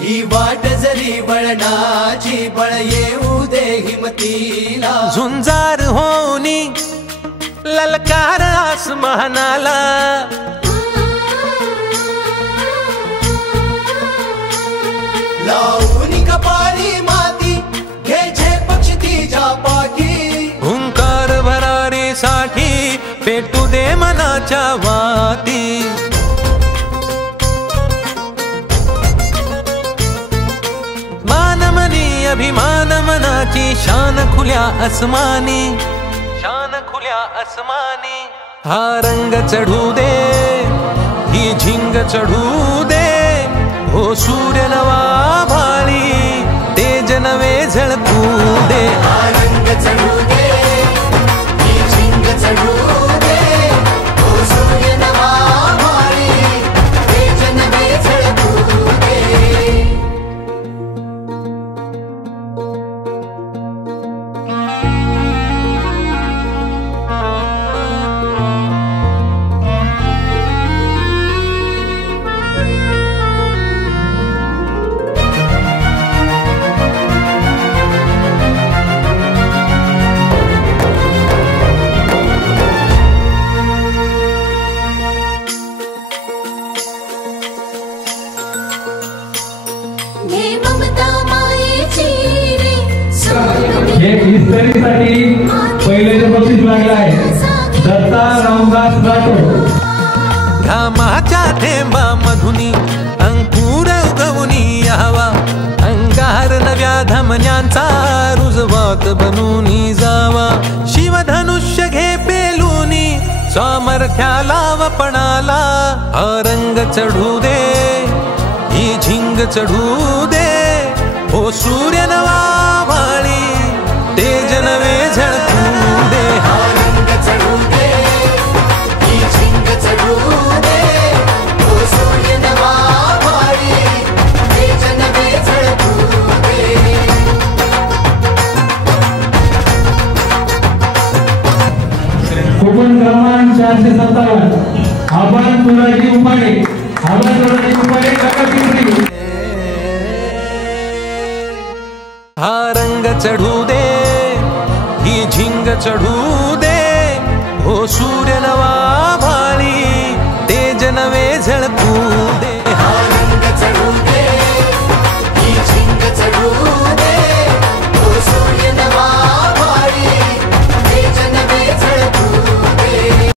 ही वाट जरी वळणाची बळ येऊ दे हिमतीला झुंजार होनी ललकार आसमानाला लावून कपाळी माती घ्यायचे पक्षी तिच्या पाठी हुंकार भरारीसाठी पेटू दे मनाच्या वाती मानमनी अभिमान मनाची शान खुल्या आसमानी शान खुल्या आसमानी हा रंग चढू दे ही झिंग चढू दे हो सूर्य नवा भाळी तेज नवे झळकू दे हा रंग चढू दे ही झिंग चढू दे हो सूर्य नवा भाळी तेज नवे झळकू दे इस्त्रीसाठी पहिलेचं बक्षीस लागलं आहे दत्ता रामदास राठोड घामाच्या थेंबामधुनी अंकुर उगवूनी यावा अंगार नव्या धमन्यांचा रुजवात बनूनी जावा शिवधनुष्य घे पेलूनी सामर्थ्याला वपणाला हा रंग चढू दे ही झिंग चढू दे हो सूर्य नवा भाळी तेज नवे झळकू दे हा रंग चढू दे ही झिंग चढू दे हो सूर्य नवा भाळी तेज नवे झळकू दे कोकण क्रमांक 457 आबाद तुराजी उपाडे काका पिंपरी हा रंग चढू दे ही झिंग चढू दे हो सूर्य